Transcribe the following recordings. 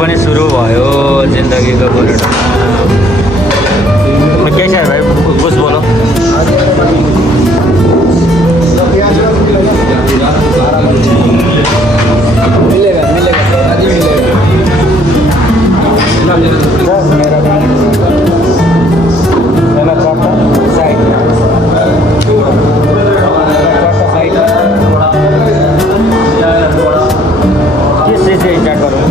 पनि सुरु भयो जिन्दगीको बुलेट। कैसा है भाई, कुछ बोलो। मिलेगा मिलेगा आज मिलेगा। मेरा चाटा साइड किस चीज़ से क्या करूँ?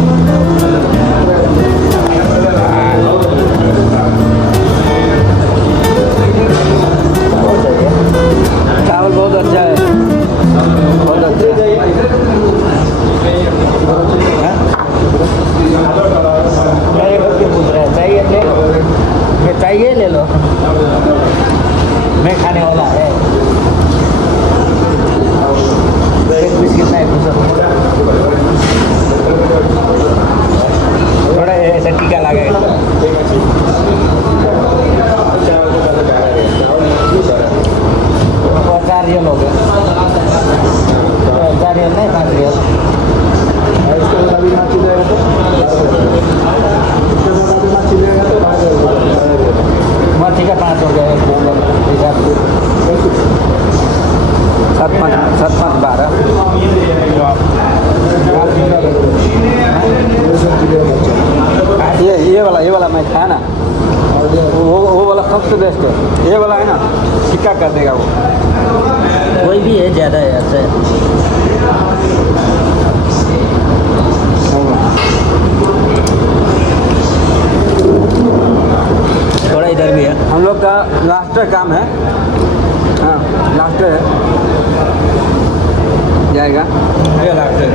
चावल बहुत अच्छा है, बहुत अच्छा है। पूछ रहे हैं चाहिए ले लो, ये चाहिए ले लो, मैं खाने वाला है। एक पीस कितना है पूछो? थोड़ा ऐसा टीका लगेगा। और 4 रियल हो गए, 4 रियल नहीं 5 रियल। ठीक है 5 हो गए, 7 5 12। ये वाला मैं खाया ना, वो वाला सबसे बेस्ट है। ये वाला है ना, सिक्का कर देगा वो। कोई भी है, ज़्यादा है अच्छा है। थोड़ा इधर भी है। हम लोग का लास्ट काम है, हाँ लास्ट है, जाएगा ये लास्ट है।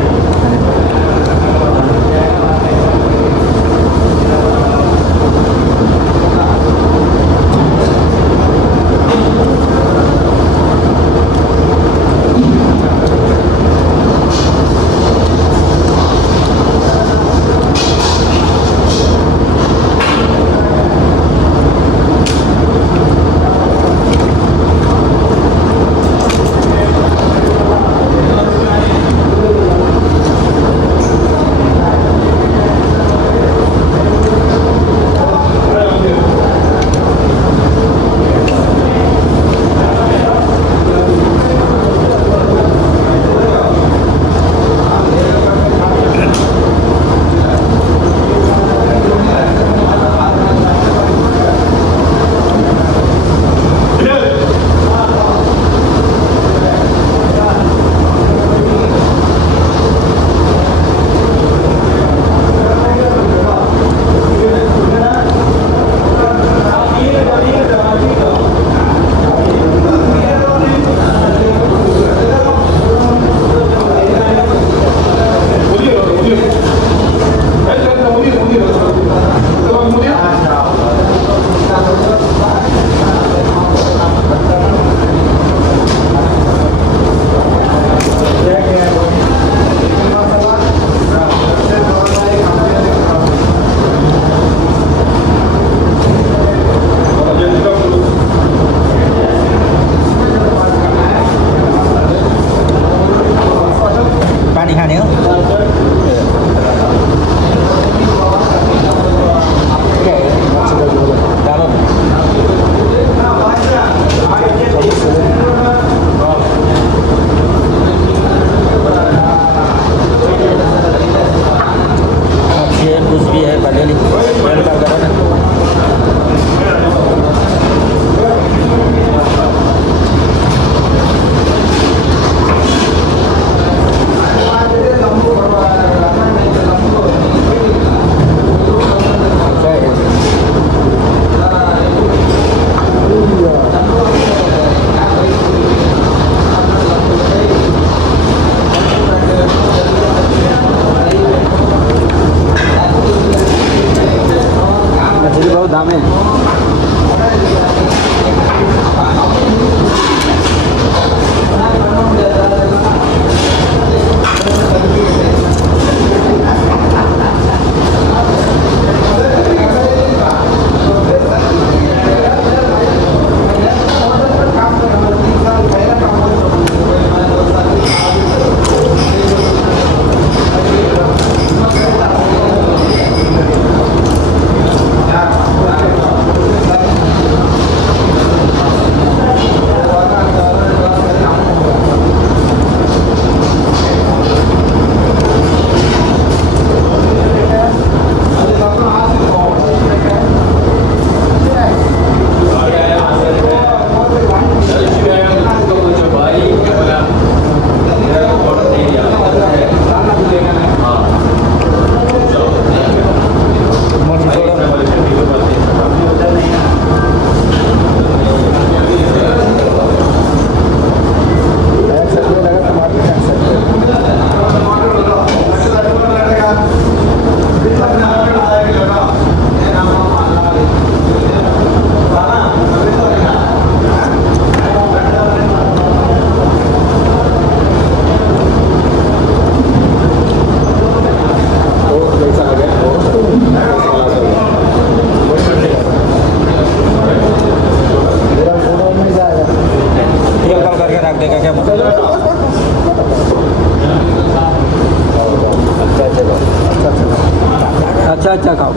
अच्छा अच्छा खाओ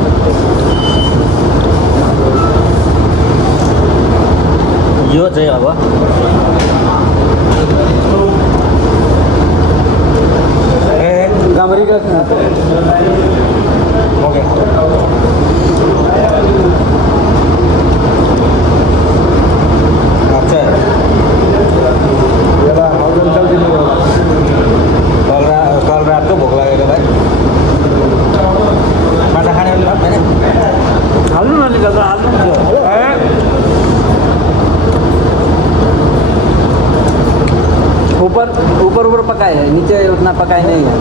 यो चाहिँ अब गामरी का ओके अच्छा कल रात को भोक लागेको भाइ माछा खाने पनि होइन हाल्नु न निकाल्छ हाल्नु ऊपर ऊपर ऊपर पकाए है नीचे उतना पकाए नहीं है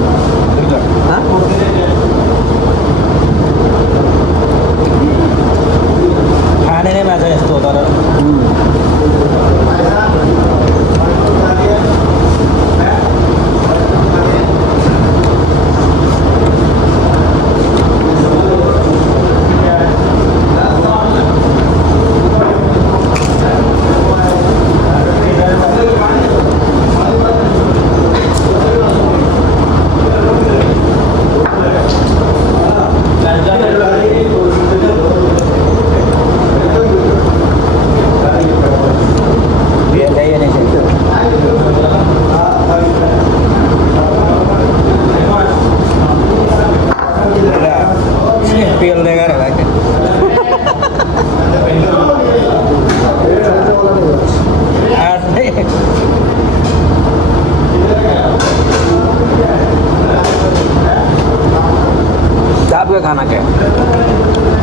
हाँ खाने नै माछा यस्तो हो तर पेल्दै गरे भाइ आपका खाना क्या है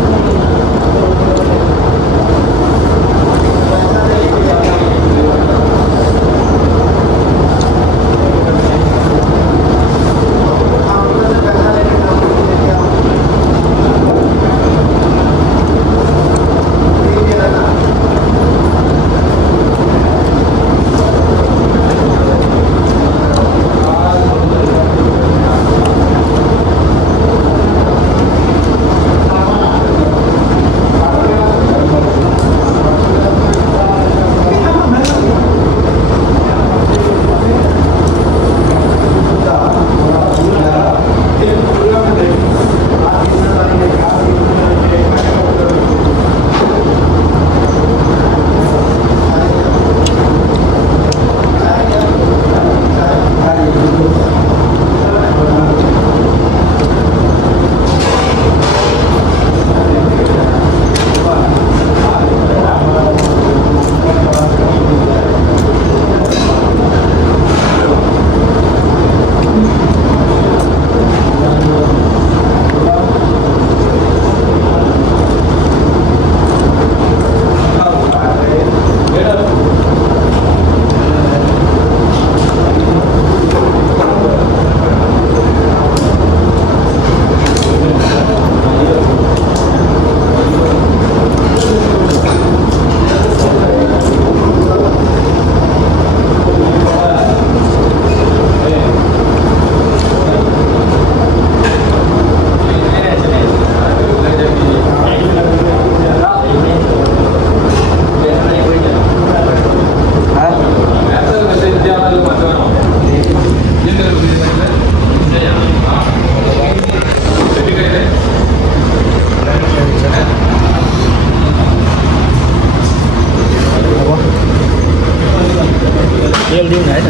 तेल दिउँ होइन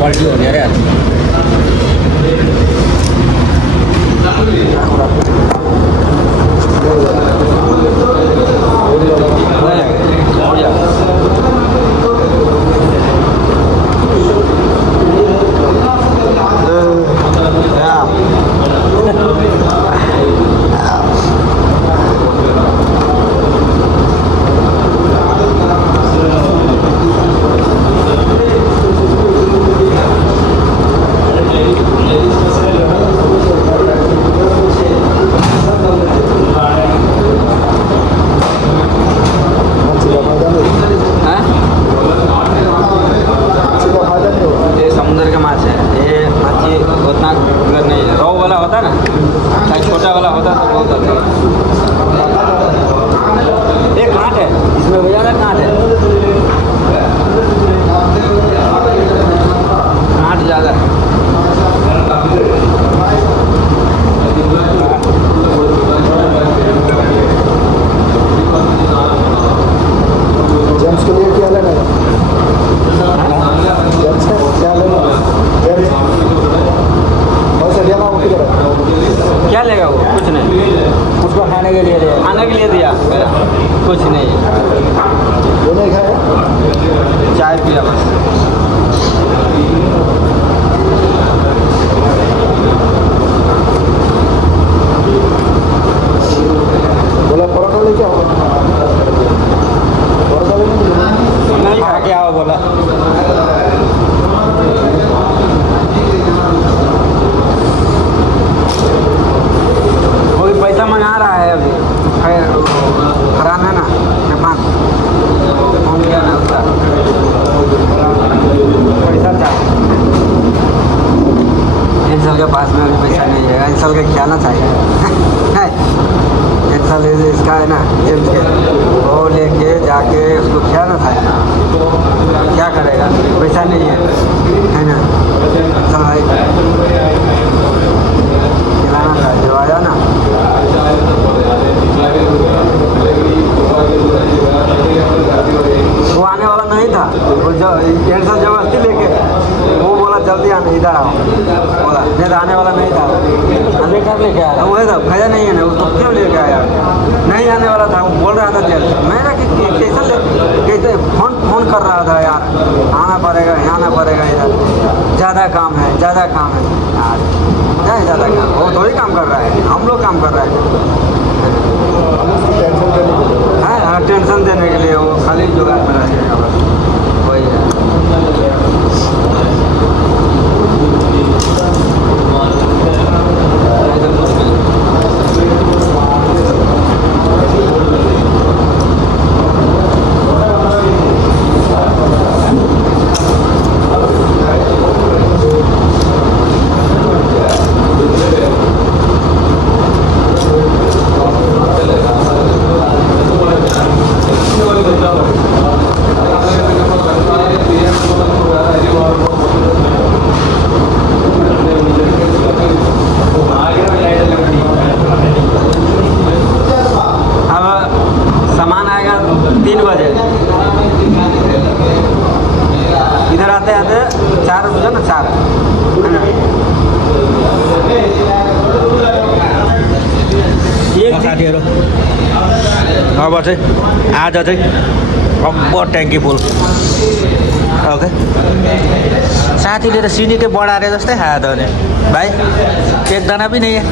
पल्टी हुने अरे खाने के लिए दिया मेरा कुछ नहीं वो नहीं खाया चाय पिया बस बोला परोठा लेके आओ परोठा लेके नहीं खा के आओ बोला कोई पैसा मंगा रहा है अभी फरहान है ना मेहमान फोन किया ना उसका पैसा चाहिए इंसल के पास में अभी पैसा नहीं है इंसल के खिलाना चाहिए इंसल इसका है ना जेम्स के वो लेके जाके उसको खिलाना चाहिए क्या करेगा पैसा नहीं है ना चल भाई खिलाना चाहिए जो आया ना वो आने वाला नहीं था वो जो कैंसर जबरदस्ती लेके वो बोला जल्दी आने इधर आओ बोला नहीं तो आने वाला नहीं था लेकर लेके आ रहा वही था फायदा नहीं है ना उसको क्यों लेके आया नहीं आने वाला था वो बोल रहा था जेल मैंने कैसे फोन कर रहा था यार आना पड़ेगा इधर ज़्यादा काम है यार क्या है ज़्यादा काम वो थोड़ी काम कर रहा है हम लोग काम कर रहे हैं हाँ टेंशन देने के लिए वो खाली जुगाड़ में रखेगा बस वही है सामान आएगा 3 बजे इधर आते 4 बजे ना 4 है ना साथीहरू अब चाहिँ आज चाहिँ अब्बो ट्याङ्की फुल ओके साथीले त सिनीकै बढाएर जस्तै खायो त भने भाइ एकजना पनि नहीं है